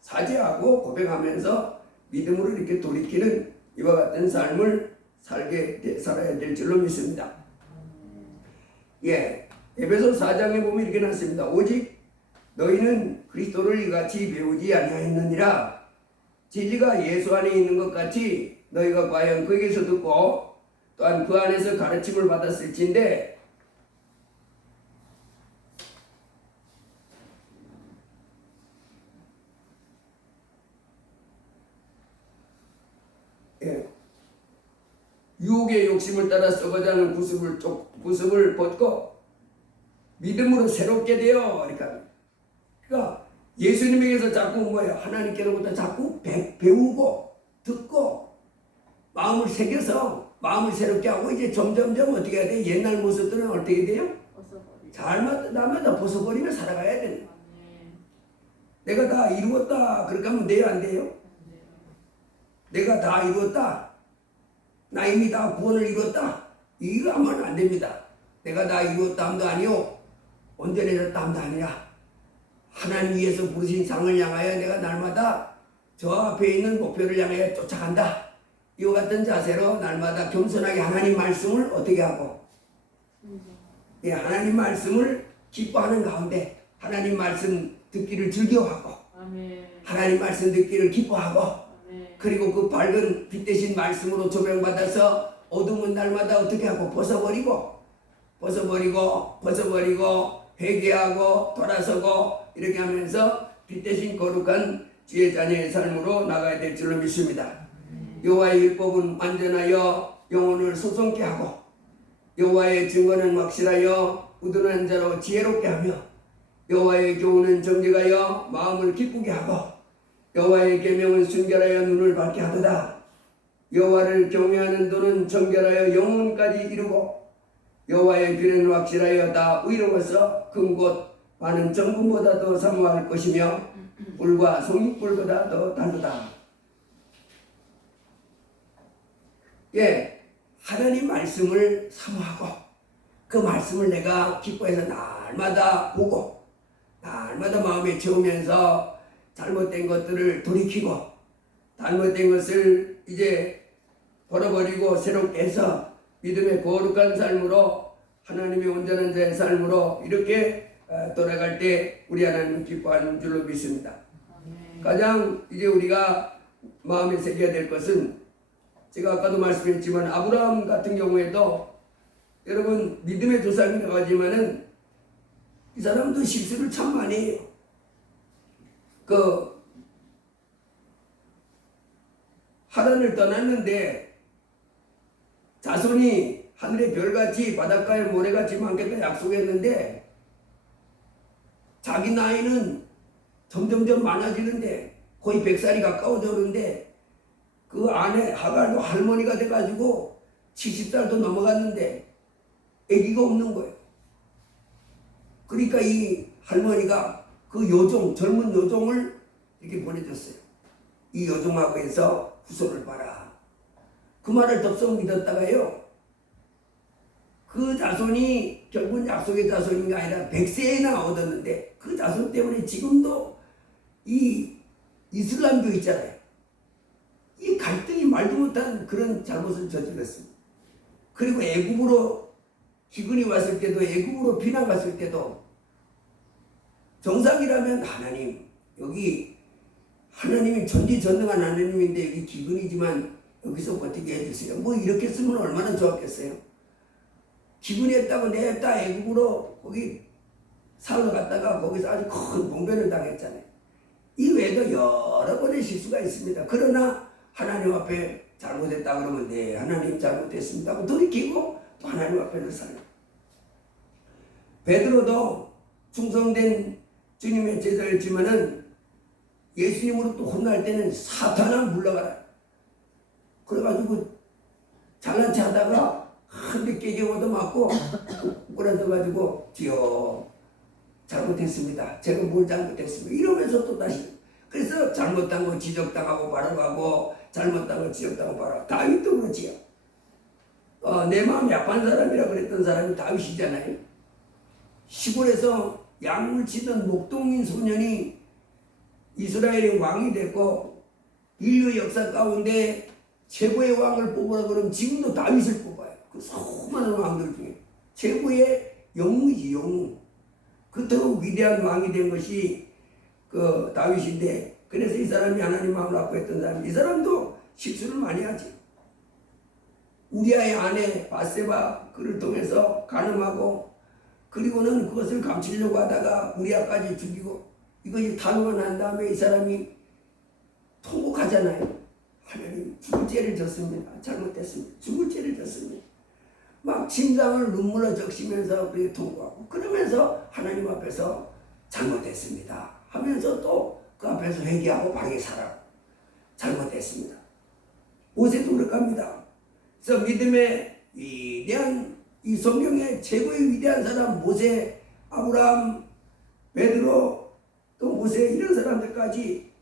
사죄하고 고백하면서 믿음으로 이렇게 돌이키는 이와 같은 삶을 살아야 될 줄로 믿습니다. 에베소 4장에 보면 이렇게 나왔습니다. 오직 너희는 그리스도를 이같이 배우지 아니하였느니라. 진리가 예수 안에 있는 것 같이 너희가 과연 거기서 듣고 또한 그 안에서 가르침을 받았을진데 유혹의 욕심을 따라 썩어가는 구습을 벗고 믿음으로 새롭게 되어 그러니까 예수님에게서 자꾸 하나님께로부터 자꾸 배우고 듣고 마음을 새겨서 마음을 새롭게 하고 이제 점점점 어떻게 해야 돼? 옛날 모습들은 어떻게 돼요? 날마다 벗어버리며 살아가야 됩니다. 내가 다 이루었다 그렇게 하면 돼요 안 돼요? 내가 다 이루었다 나 이미 다 구원을 이루었다 이거 하면 안 됩니다. 내가 다 이루었다 함도 아니요 온전해졌다 함도 아니라 하나님 위에서 부르신 상을 향하여 내가 날마다 저 앞에 있는 목표를 향하여 쫓아간다. 이와 같은 자세로 날마다 겸손하게 하나님 말씀을 어떻게 하고 하나님 말씀을 기뻐하는 가운데 하나님 말씀 듣기를 즐겨하고 하나님 말씀 듣기를 기뻐하고 그리고 그 밝은 빛 대신 말씀으로 조명받아서 어둠은 날마다 어떻게 하고 벗어버리고 회개하고 돌아서고 이렇게 하면서 빛 대신 거룩한 주의 자녀의 삶으로 나가야 될 줄로 믿습니다. 여호와의 율법은 완전하여 영혼을 소송케 하고 여호와의 증거는 확실하여 우둔한 자로 지혜롭게 하며 여호와의 교훈은 정직하여 마음을 기쁘게 하고 여호와의 계명은 순결하여 눈을 밝게 하도다. 여호와를 경외하는 도는 정결하여 영혼까지 이루고 여호와의 규례는 확실하여 다 의로워서 금곧 많은 정금보다 더 사모할 것이며 뿔과 송이뿔보다 더 다르다. 예, 하나님 말씀을 사모하고 그 말씀을 내가 기뻐해서 날마다 보고 날마다 마음에 채우면서 잘못된 것들을 돌이키고 잘못된 것을 이제 버려버리고 새롭게 해서 믿음의 거룩한 삶으로 하나님의 온전한 자의 삶으로 이렇게 돌아갈 때 우리 하나님 기뻐하는 줄로 믿습니다. 가장 이제 우리가 마음에 새겨야 될 것은 제가 아까도 말씀했지만 아브라함 같은 경우에도 여러분 믿음의 조상이라고 하지만은 이 사람도 실수를 참 많이 해요. 그 하란을 떠났는데 자손이 하늘의 별같이 바닷가의 모래같이 많겠다 약속했는데 자기 나이는 점점점 많아지는데 거의 100살이 가까워졌는데 그 아내 하갈도 할머니가 돼가지고 70살도 넘어갔는데 아기가 없는 거예요. 그러니까 이 할머니가 그 여종, 젊은 여종을 이렇게 보내줬어요. 이 여종하고 해서 후손을 봐라. 그 말을 덥석 믿었다가요. 그 자손이 결국은 약속의 자손이 아니라 100세나 얻었는데 그 자손 때문에 지금도 이 이슬람교 있잖아요. 이 갈등이 말도 못한 그런 잘못을 저질렀습니다. 그리고 애국으로 기근이 왔을 때도 애국으로 피난 갔을 때도 정상이라면 하나님 여기 하나님이 전지전능한 하나님인데 여기 기근이지만 여기서 버티게 해주세요. 뭐 이렇게 쓰면 얼마나 좋았겠어요. 기근이 했다고 내다 애국으로 거기 사러 갔다가 거기서 아주 큰 봉변을 당했잖아요. 이 외에도 여러 번의 실수가 있습니다. 그러나 하나님 앞에 잘못했다 그러면 네 하나님 잘못했습니다 하고 돌이키고 또 하나님 앞에서 살아요. 베드로도 충성된 주님의 제자였지만은 예수님으로 또 혼날 때는 사탄아 물러가라. 그래가지고 잘난 체 하다가 한대 깨개워도 맞고 꼬라져가지고 주여 잘못했습니다. 제가 뭘 잘못했습니다. 이러면서 또 다시 그래서 잘못한 거 지적당하고 바로가고 잘못한 거 지적당하고 바로 다윗도 그렇지요. 내 마음 약한 사람이라 그랬던 사람이 다윗이잖아요. 시골에서 양을 치던 목동인 소년이 이스라엘의 왕이 됐고 인류 역사 가운데 최고의 왕을 뽑으라 그러면 지금도 다윗을 뽑아요. 그 수많은 왕들 중에 최고의 영웅이지 영웅. 그토록 위대한 왕이 된 것이 그 다윗인데 그래서 이 사람이 하나님 마음을 아파했던 사람 이 사람도 실수를 많이 하지. 우리아의 아내 바세바 그를 통해서 간음하고 그리고는 그것을 감추려고 하다가 우리아까지 죽이고 이것이 탄호가 난 다음에 이 사람이 통곡하잖아요. 하나님 죽을 죄를 졌습니다. 잘못됐습니다. 죽을 죄를 졌습니다. 막 심장을 눈물로 적시면서 그렇게 통곡하고 그러면서 하나님 앞에서 잘못했습니다 하면서 또 그 앞에서 회개하고 방에 살아 잘못했습니다. 모세도 그렇게 합니다. 그래서 믿음의 위대한 이 성경의 최고의 위대한 사람 모세, 아브라함, 베드로 또 모세 이런 사람들까지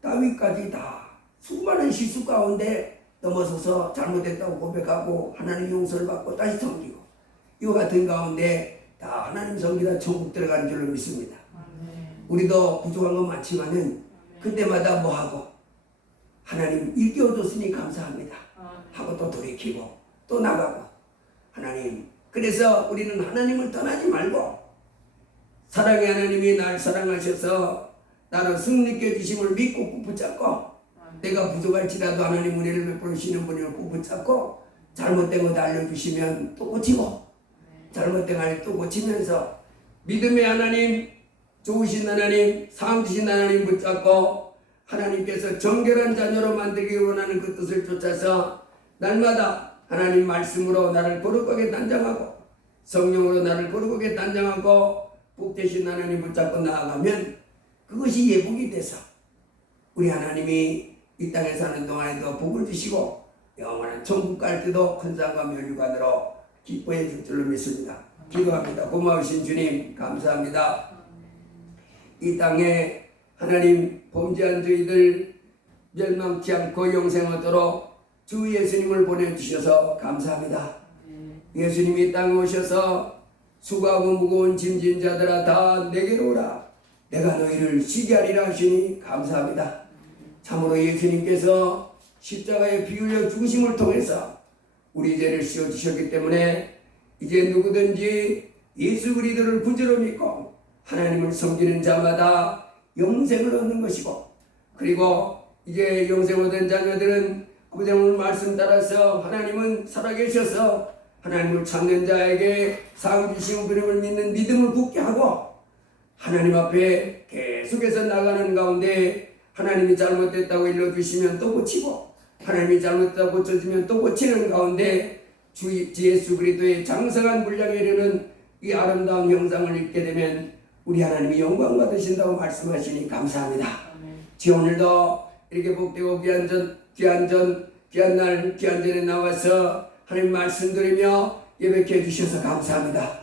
다윗까지 다 수많은 실수 가운데 넘어서서 잘못했다고 고백하고 하나님 용서를 받고 다시 섬기고 이와 같은 가운데 다 하나님 섬기다 천국 들어가는 줄로 믿습니다. 우리도 부족한 건 많지만은 그때마다 뭐하고 하나님 일깨워줬으니 감사합니다 하고 또 돌이키고 또 나가고 하나님 그래서 우리는 하나님을 떠나지 말고 사랑의 하나님이 날 사랑하셔서 나를 승리케 주심을 믿고 꼭 붙잡고 내가 부족할지라도 하나님 은혜를 베풀어 주시는 분을 꼭 붙잡고 잘못된 것 알려주시면 또 고치고 잘못된 걸 또 고치면서 믿음의 하나님 좋으신 하나님 상 주신 하나님 붙잡고 하나님께서 정결한 자녀로 만들기 원하는 그 뜻을 쫓아서 날마다 하나님 말씀으로 나를 거룩하게 단장하고 성령으로 나를 거룩하게 단장하고 복 되신 하나님 붙잡고 나아가면 그것이 예복이 돼서 우리 하나님이 이 땅에 사는 동안에도 복을 주시고 영원한 천국 갈 때도 큰 상과 면류관으로 기뻐해 줄 줄로 믿습니다. 기도합니다. 고마우신 주님 감사합니다. 이 땅에 하나님 범죄한 저희들 멸망치 않고 영생 얻도록 주 예수님을 보내주셔서 감사합니다. 예수님이 이 땅에 오셔서 수고하고 무거운 짐진 자들아 다 내게로 오라 내가 너희를 쉬게 하리라 하시니 감사합니다. 참으로 예수님께서 십자가에 피 흘려 죽으심을 통해서 우리 죄를 씌워주셨기 때문에 이제 누구든지 예수 그리스도를 구주로 믿고 하나님을 섬기는 자마다 영생을 얻는 것이고, 그리고 이제 영생 얻은 자녀들은 아버지 오늘 말씀 따라서 하나님은 살아계셔서 하나님을 찾는 자에게 상 주시는 그림을 믿는 믿음을 굳게 하고 하나님 앞에 계속해서 나가는 가운데 하나님이 잘못됐다고 일러주시면 또 고치고 하나님이 잘못됐다고 고쳐주면 또 고치는 가운데 주 예수 그리스도의 장성한 분량에 이르는 이 아름다운 형상을 입게 되면 우리 하나님이 영광 받으신다고 말씀하시니 감사합니다. 주 오늘도 이렇게 복되고 귀한 날 귀한 전에 나와서 하나님 말씀 드리며 예배해 주셔서 감사합니다.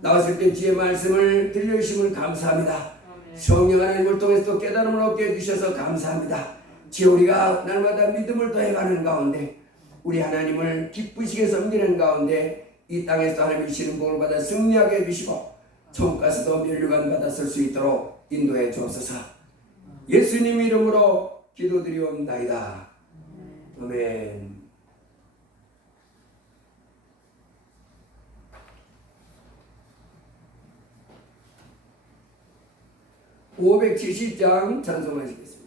나왔을 때 주의 말씀을 들려주심을 감사합니다. 성령 하나님을 통해서 또 깨달음을 얻게 해주셔서 감사합니다. 주 우리가 날마다 믿음을 더해가는 가운데 우리 하나님을 기쁘시게 섬기는 가운데 이 땅에서 하나님이 주시는 복을 받아 승리하게 해주시고 천국 가서도 면류관 받아 쓸 수 있도록 인도해 주옵소서. 예수님 이름으로 기도드리옵나이다. 아멘. 570장 찬송하시겠습니다.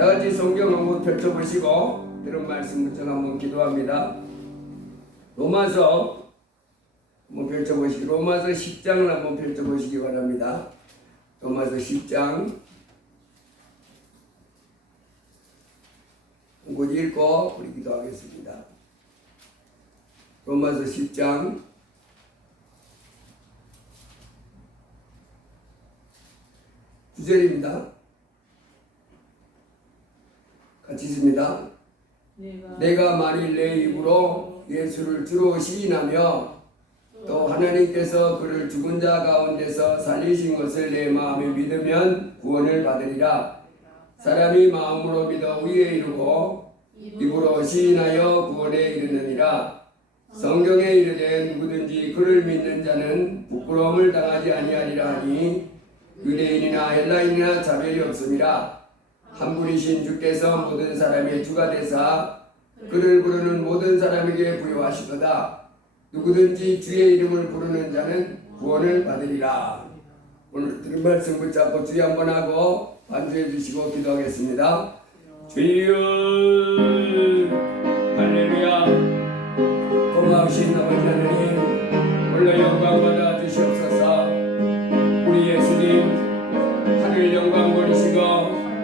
나같이 성경 한번 펼쳐보시고 들은 말씀 붙여 한번 기도합니다. 로마서 한번 펼쳐보시기 로마서 10장을 한번 펼쳐보시기 바랍니다. 로마서 10장 곧 읽고 우리 기도하겠습니다. 로마서 10장 9절입니다. 같이 읽습니다. 내가 만일 내 입으로 예수를 주로 시인하며 또 하나님께서 그를 죽은 자 가운데서 살리신 것을 내 마음에 믿으면 구원을 받으리라. 사람이 마음으로 믿어 의에 이르고 입으로 시인하여 구원에 이르느니라. 성경에 이르되 누구든지 그를 믿는 자는 부끄러움을 당하지 아니하리라 하니 유대인이나 헬라인이나 차별이 없음이라. 한 분이신 주께서 모든 사람의 주가 되사 그를 부르는 모든 사람에게 부여하시도다. 누구든지 주의 이름을 부르는 자는 구원을 받으리라. 오늘 들은 말씀 붙잡고 주의 한번 하고 반주해 주시고 기도하겠습니다. 주여 할렐루야. 고마우신 아버지 하나님, 홀로 영광 받아 주시옵소서. 우리 예수님 하늘 영광 버리시고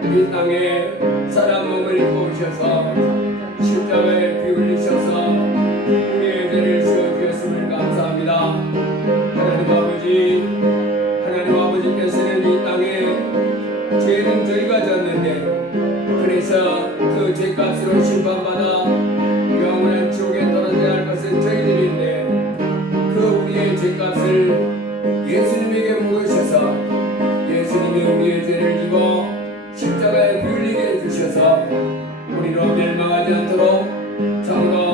이 땅에 사람 몸을 입고 오셔서 십자가에 피 흘리셔서 우리의 죄를 지어주셨음을 감사합니다. 하나님 아버지께서는 이 땅에 죄는 저희가 졌는데 그래서 그 죄값으로 심판받아 영원한 지옥에 떨어져야 할 것은 저희들인데 그 우리의 죄값을 예수님에게 물으셔서 예수님이 우리의 죄를 지고 십자가에 피 흘리게 해주셔서 우리로 멸망하지 않도록 참으로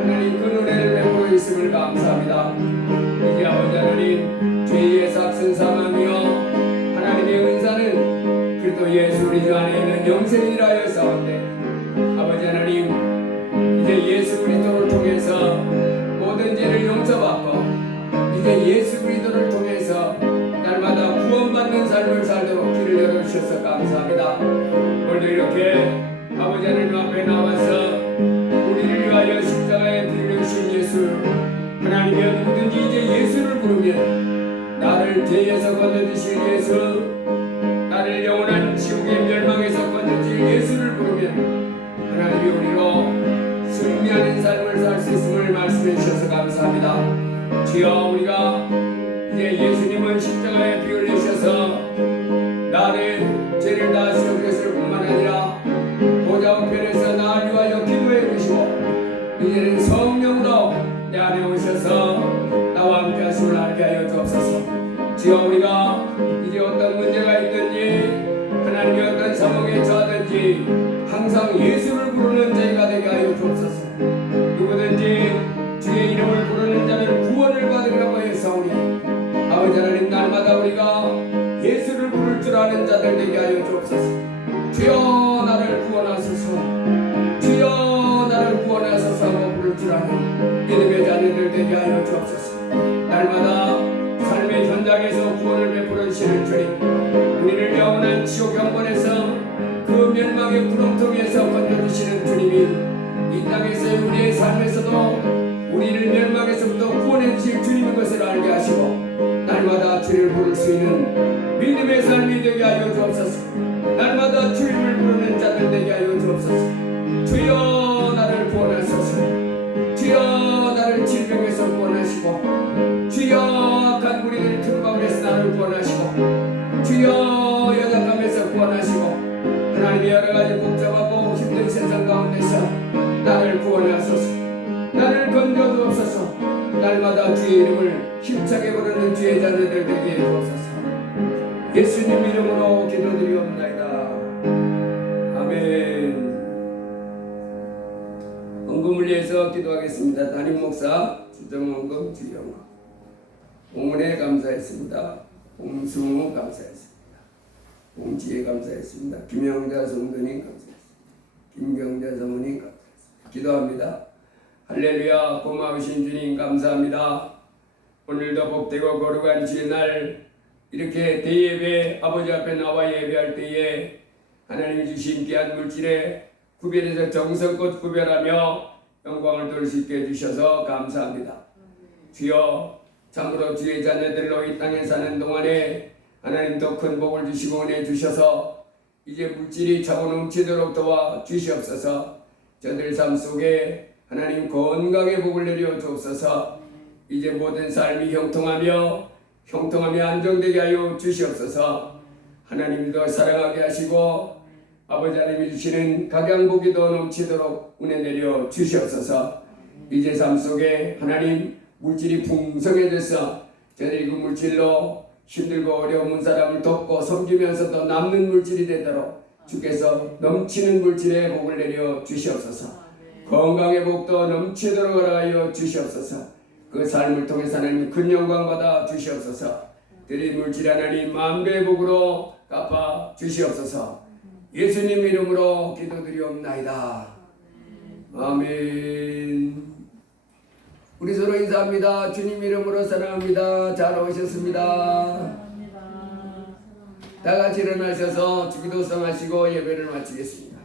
하나님 그 은혜를 베풀어 있음을 감사합니다. 이제 아버지 하나님 죄의 삭슨 사망이요 하나님의 은사는 그리스도 예수 우리 안에 있는 영생이라 하였사온데 아버지 하나님 이제 예수 그리스도를 통해서 모든 죄를 용서받고 이제 예수 그리스도를 통해서 날마다 구원받는 삶을 살도록 길을 열어주셔서 감사합니다. 오늘도 이렇게 아버지 하나님 앞에 나와서 우리를 위하여 십자가에 피 흘리신 예수 하나님이 누구든지 이제 예수를 부르면 나를 죄에서 건져주실 예수 나를 영원한 지옥의 멸망에서 건져주실 예수를 부르면 하나님이 우리로 승리하는 삶을 살 수 있음을 말씀해 주셔서 감사합니다. 주여 우리가 이제 예수님은 십자가에 피 흘리셔서 나를 죄를 다 지어주셨을 뿐만 아니라 보좌 우편에서 나를 위하여 기도해 주시고 이제는 성령으로 내 안에 오셔서 나와 함께 하심을 알게 하여 주옵소서. 주여 우리가 이제 어떤 문제가 있든지 하나님이 어떤 상황에 처하든지 항상 예수를 부르는 저희가 되게 하여 주옵소서. 누구든지 주의 이름을 부르는 자는 구원을 받으리라고 하였사오니 아버지 하나님 날마다 우리가 예수를 부를 줄 아는 자들 되게 하여 주옵소서. 주여 나를 구원하소서. 주여 나를 구원하소서 하고 부를 줄 아는 믿음의 자녀들 되게 하여 주옵소서. 날마다 삶의 현장에서 구원을 베풀어 주시는 주님 우리를 영원한 지옥 형벌에서 그 멸망의 구렁텅이에서 건져주시는 주님이 이 땅에서의 우리의 삶에서도 우리를 멸망에서부터 구원해 주실 주님인 것을 알게 하시고 날마다 주를 부를 수 있는 믿음의 삶이 되게 하여 주옵소서. 날마다 주님을 부르는 자들 되게 하여 주옵소서. 주여 나를 구원하소서. 주여 나를 질병에서 구원하시고 주여 악한 무리들 틈 가운데서 나를 구원하시고 주여 연약함에서 구원하시고 하나님의 여러가지 복잡하고 힘든 세상 가운데서 나를 구원하소서. 나를 건져주옵소서. 날마다 주의 이름을 힘차게 부르는 주의 자녀들 되게 해주옵소서. 예수님 이름으로 기도드리옵나이다. 아멘. 헌금을 위해서 기도하겠습니다. 담임 목사 주정헌금 주영화 봉은혜 감사했습니다. 봉수무 감사했습니다. 봉지혜 감사했습니다. 김영자 성도님 감사했습니다. 김경자 성모님 감사했습니다. 기도합니다. 할렐루야. 고마우신 주님 감사합니다. 오늘도 복되고 거룩한 주의 날 이렇게 대예배 아버지 앞에 나와 예배할 때에 하나님이 주신 귀한 물질에 구별해서 정성껏 구별하며 영광을 돌 수 있게 해주셔서 감사합니다. 주여 참으로 주의 자녀들로 이 땅에 사는 동안에 하나님 더 큰 복을 주시고 은혜 주셔서 이제 물질이 차고 넘치도록 도와 주시옵소서. 저들 삶 속에 하나님 건강의 복을 내려 주옵소서. 이제 모든 삶이 형통하며 안정되게 하여 주시옵소서. 하나님도 사랑하게 하시고 아버지 하나님이 주시는 각양복이 더 넘치도록 은혜 내려 주시옵소서. 이제 삶 속에 하나님 물질이 풍성해져서 저들이 그 물질로 힘들고 어려운 사람을 돕고 섬기면서 더 남는 물질이 되도록 주께서 넘치는 물질의 복을 내려 주시옵소서. 건강의 복도 넘치도록 허락하여 주시옵소서. 그 삶을 통해서 하나님 큰 영광 받아 주시옵소서. 드린 물질 하나님 만배의 복으로 갚아 주시옵소서. 예수님 이름으로 기도드리옵나이다. 아멘. 우리 서로 인사합니다. 주님 이름으로 사랑합니다. 잘 오셨습니다. 다 같이 일어나셔서 주기도성 하시고 예배를 마치겠습니다.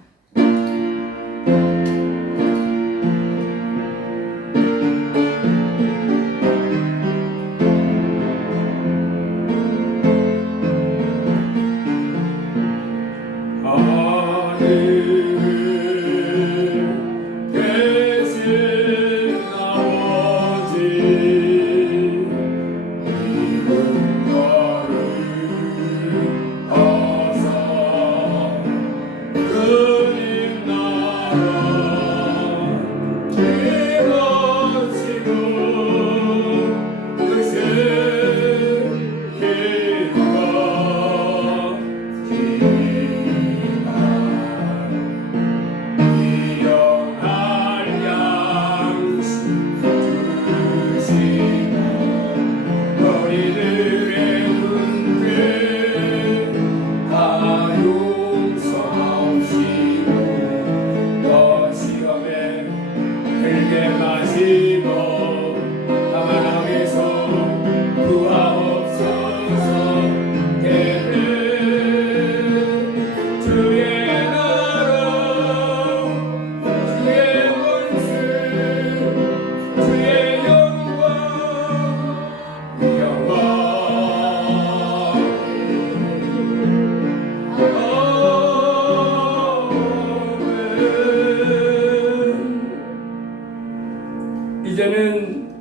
이제는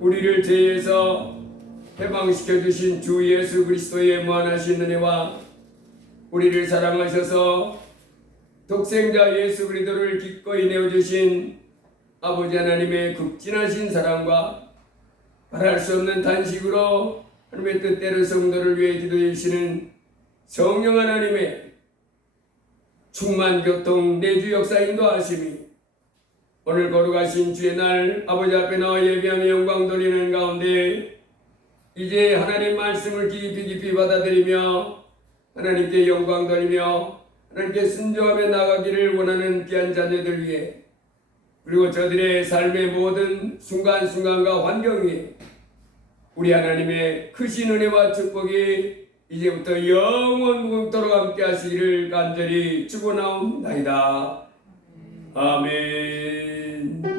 우리를 죄에서 해방시켜 주신 주 예수 그리스도의 무한하신 은혜와 우리를 사랑하셔서 독생자 예수 그리스도를 기꺼이 내어주신 아버지 하나님의 극진하신 사랑과 말할 수 없는 단식으로 하나님의 뜻대로 성도를 위해 기도해 주시는 성령 하나님의 충만 교통 내주 역사 인도하심이 오늘 거룩하신 주의 날 아버지 앞에 나와 예배하며 영광 돌리는 가운데 이제 하나님 말씀을 깊이 받아들이며 하나님께 영광 돌리며 하나님께 순종하며 나가기를 원하는 귀한 자녀들 위해 그리고 저들의 삶의 모든 순간순간과 환경 위에 우리 하나님의 크신 은혜와 축복이 이제부터 영원 무궁토록 함께 하시기를 간절히 축원하옵나이다. 아멘.